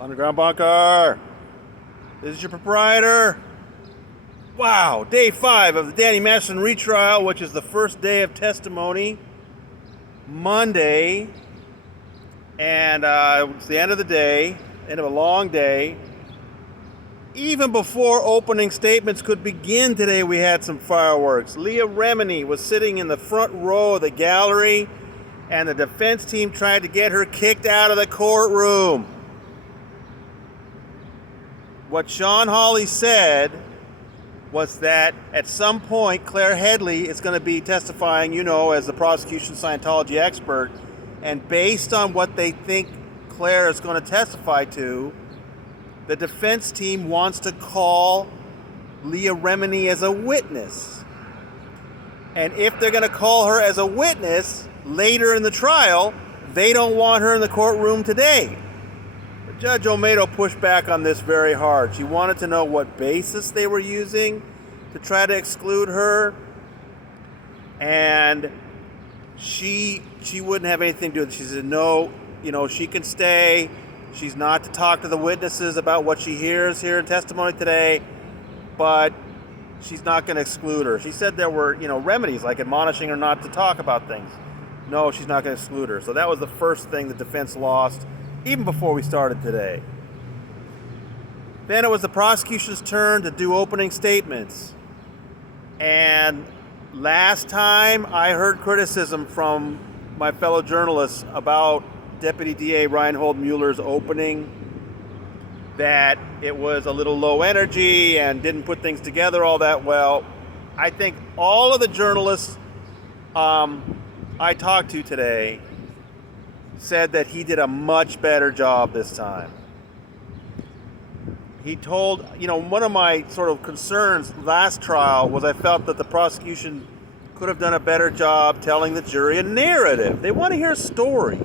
Underground bunker. This is your proprietor. Wow, day 5 of the Danny Masterson retrial, which is the first day of testimony, Monday, and it's the end of the day, end of a long day. Even before opening statements could begin today, we had some fireworks. Leah Remini was sitting in the front row of the gallery, and the defense team tried to get her kicked out of the courtroom. What Sean Hawley said was that at some point Claire Headley is going to be testifying, as the prosecution Scientology expert, and based on what they think Claire is going to testify to, the defense team wants to call Leah Remini as a witness. And if they're going to call her as a witness later in the trial, they don't want her in the courtroom today. But Judge Olmedo pushed back on this very hard. She wanted to know what basis they were using to try to exclude her. And she wouldn't have anything to do with it. She said, no, she can stay. She's not to talk to the witnesses about what she hears here in testimony today, but she's not going to exclude her. She said there were, remedies like admonishing her not to talk about things. No, she's not going to exclude her. So that was the first thing the defense lost, even before we started today. Then it was the prosecution's turn to do opening statements. And last time I heard criticism from my fellow journalists about Deputy DA Reinhold Mueller's opening, that it was a little low energy and didn't put things together all that well. I think all of the journalists I talked to today said that he did a much better job this time. He told, one of my sort of concerns last trial was I felt that the prosecution could have done a better job telling the jury a narrative. They want to hear a story.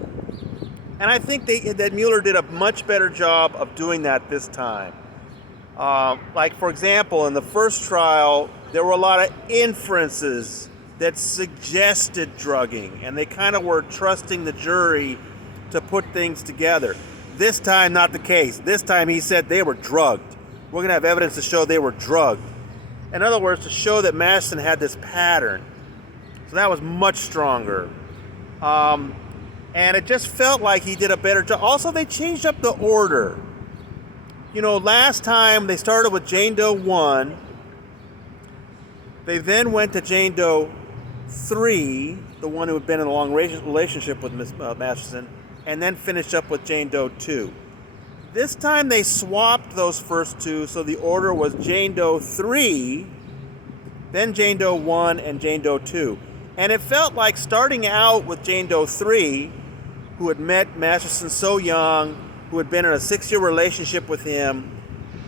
And I think that Mueller did a much better job of doing that this time. Like, for example, in the first trial, there were a lot of inferences that suggested drugging, and they kind of were trusting the jury to put things together. This time, not the case. This time, he said they were drugged. We're going to have evidence to show they were drugged. In other words, to show that Masterson had this pattern. So that was much stronger. And it just felt like he did a better job. Also, they changed up the order. Last time they started with Jane Doe 1. They then went to Jane Doe 3, the one who had been in a long relationship with Ms. Masterson, and then finished up with Jane Doe 2. This time they swapped those first two, so the order was Jane Doe 3, then Jane Doe 1, and Jane Doe 2. And it felt like starting out with Jane Doe 3, who had met Masterson so young, who had been in a 6-year relationship with him,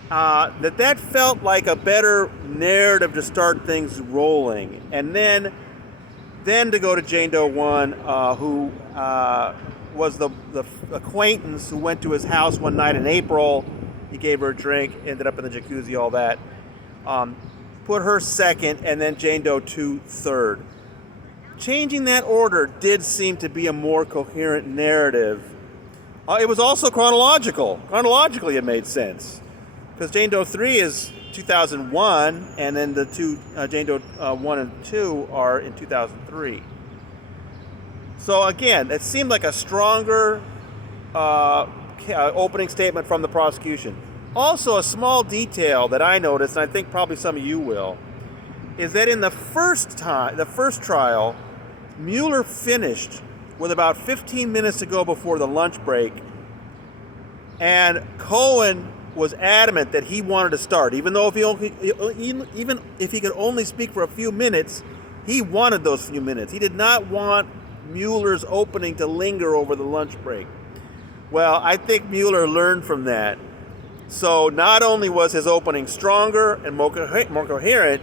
that felt like a better narrative to start things rolling. And then to go to Jane Doe 1, who was the acquaintance who went to his house one night in April. He gave her a drink, ended up in the jacuzzi, all that. Put her second, and then Jane Doe 2 third. Changing that order did seem to be a more coherent narrative. It was also chronological. Chronologically, it made sense. Because Jane Doe 3 is 2001, and then the two Jane Doe 1 and 2 are in 2003. So again, it seemed like a stronger opening statement from the prosecution. Also, a small detail that I noticed, and I think probably some of you will, is that in the first trial, Mueller finished with about 15 minutes to go before the lunch break, and Cohen was adamant that he wanted to start, even though even if he could only speak for a few minutes, he wanted those few minutes. He did not want Mueller's opening to linger over the lunch break. Well, I think Mueller learned from that. So not only was his opening stronger and more coherent,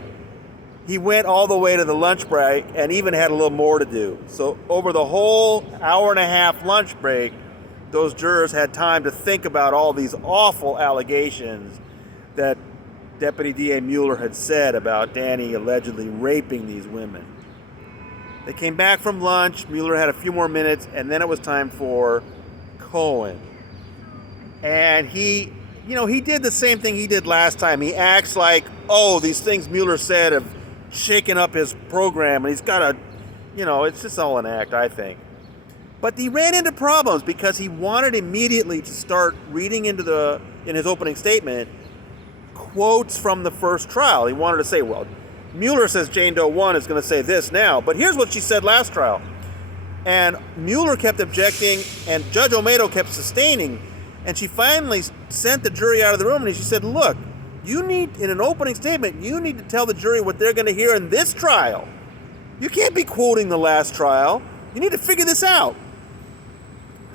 he went all the way to the lunch break and even had a little more to do. So over the whole hour and a half lunch break, those jurors had time to think about all these awful allegations that Deputy DA Mueller had said about Danny allegedly raping these women. They came back from lunch, Mueller had a few more minutes, and then it was time for Cohen. And he did the same thing he did last time. He acts like, oh, these things Mueller said have shaken up his program, and he's got to, it's just all an act, I think. But he ran into problems because he wanted immediately to start reading in his opening statement, quotes from the first trial. He wanted to say, well, Mueller says Jane Doe 1 is going to say this now, but here's what she said last trial. And Mueller kept objecting, and Judge Olmedo kept sustaining, and she finally sent the jury out of the room, and she said, look, in an opening statement, you need to tell the jury what they're going to hear in this trial. You can't be quoting the last trial. You need to figure this out.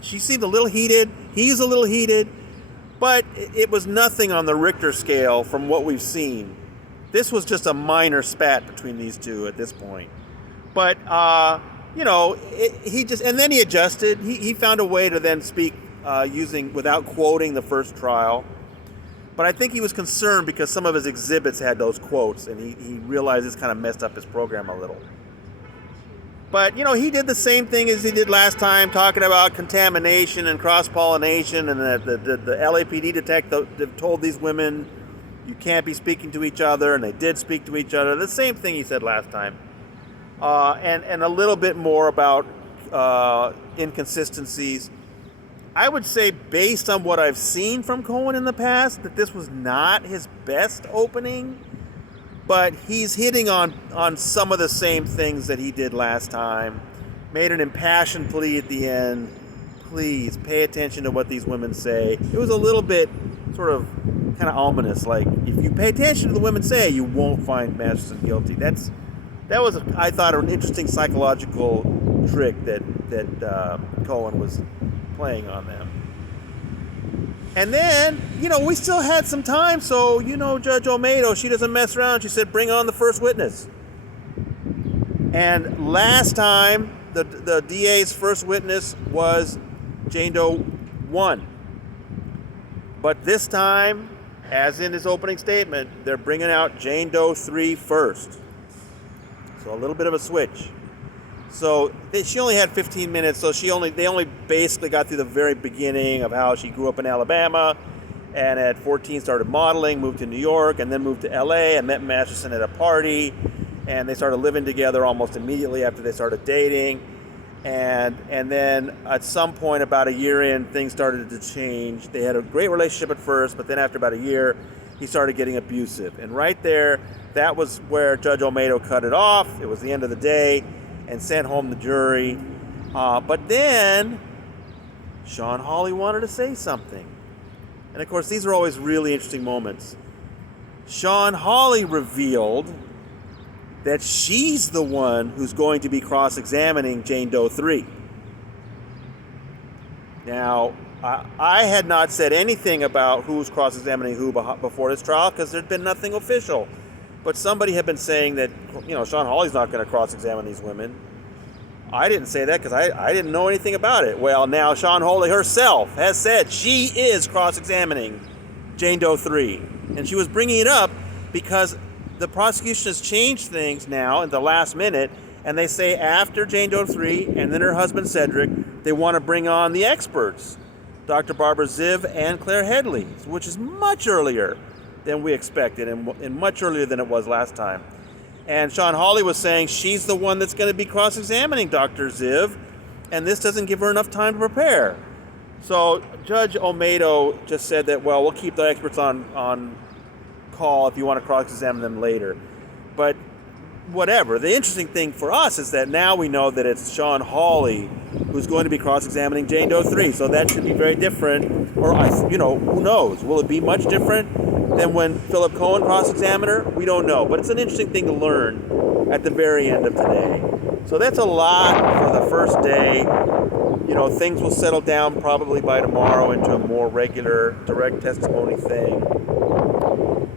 She seemed a little heated. He's a little heated. But it was nothing on the Richter scale from what we've seen. This was just a minor spat between these two at this point. But, and then he adjusted. He found a way to then speak without quoting the first trial. But I think he was concerned because some of his exhibits had those quotes, and he realized this kind of messed up his program a little. But, he did the same thing as he did last time, talking about contamination and cross-pollination, and the LAPD detective told these women, you can't be speaking to each other, and they did speak to each other. The same thing he said last time. And a little bit more about inconsistencies. I would say, based on what I've seen from Cohen in the past, that this was not his best opening. But he's hitting on some of the same things that he did last time. Made an impassioned plea at the end. Please pay attention to what these women say. It was a little bit sort of kind of ominous. Like, if you pay attention to the women say, you won't find Masterson guilty. That was, I thought, an interesting psychological trick that Cohen was playing on them. And then, we still had some time, so, Judge Olmedo, she doesn't mess around. She said, bring on the first witness. And last time, the DA's first witness was Jane Doe 1. But this time, as in his opening statement, they're bringing out Jane Doe 3 first. So a little bit of a switch. So she only had 15 minutes, so they only basically got through the very beginning of how she grew up in Alabama, and at 14 started modeling, moved to New York, and then moved to LA and met Masterson at a party, and they started living together almost immediately after they started dating. And then at some point, about a year in, things started to change. They had a great relationship at first, but then after about a year, he started getting abusive. And right there, that was where Judge Olmedo cut it off. It was the end of the day, and sent home the jury. But then Sean Hawley wanted to say something. And of course, these are always really interesting moments. Sean Hawley revealed that she's the one who's going to be cross-examining Jane Doe 3. Now, I had not said anything about who's cross-examining who before this trial because there'd been nothing official. But somebody had been saying that, Sean Hawley's not going to cross-examine these women. I didn't say that because I didn't know anything about it. Well, now Sean Hawley herself has said she is cross-examining Jane Doe 3. And she was bringing it up because the prosecution has changed things now in the last minute, and they say after Jane Doe 3 and then her husband Cedric, they want to bring on the experts, Dr. Barbara Ziv and Claire Headley, which is much earlier than we expected and much earlier than it was last time. And Sean Hawley was saying she's the one that's going to be cross-examining Dr. Ziv, and this doesn't give her enough time to prepare. So Judge Olmedo just said that, well, we'll keep the experts on call if you want to cross-examine them later. But whatever. The interesting thing for us is that now we know that it's Sean Hawley who's going to be cross-examining Jane Doe 3. So that should be very different. Or, who knows? Will it be much different than when Philip Cohen cross-examined her? We don't know. But it's an interesting thing to learn at the very end of today. So that's a lot for the first day. Things will settle down probably by tomorrow into a more regular direct testimony thing.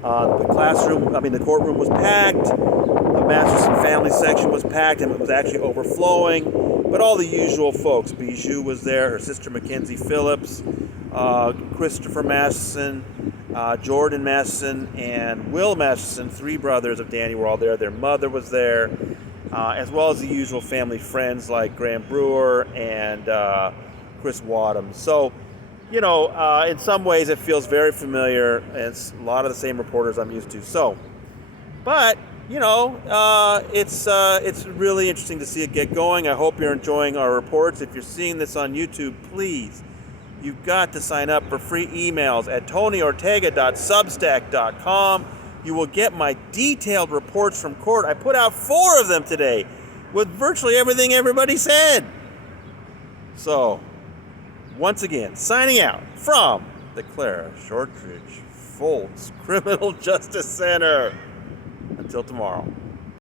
The courtroom was packed. The Masterson family section was packed, and it was actually overflowing. But all the usual folks. Bijou was there, her sister Mackenzie Phillips, Christopher Masterson, Jordan Masterson, and Will Masterson, three brothers of Danny, were all there. Their mother was there, as well as the usual family friends like Graham Brewer and Chris Wadham. So in some ways it feels very familiar. It's a lot of the same reporters I'm used to. So, but it's really interesting to see it get going. I hope you're enjoying our reports. If you're seeing this on YouTube, please, you've got to sign up for free emails at tonyortega.substack.com. You will get my detailed reports from court. I put out 4 of them today with virtually everything everybody said. So, once again, signing out from the Clara Shortridge Foltz Criminal Justice Center. Until tomorrow.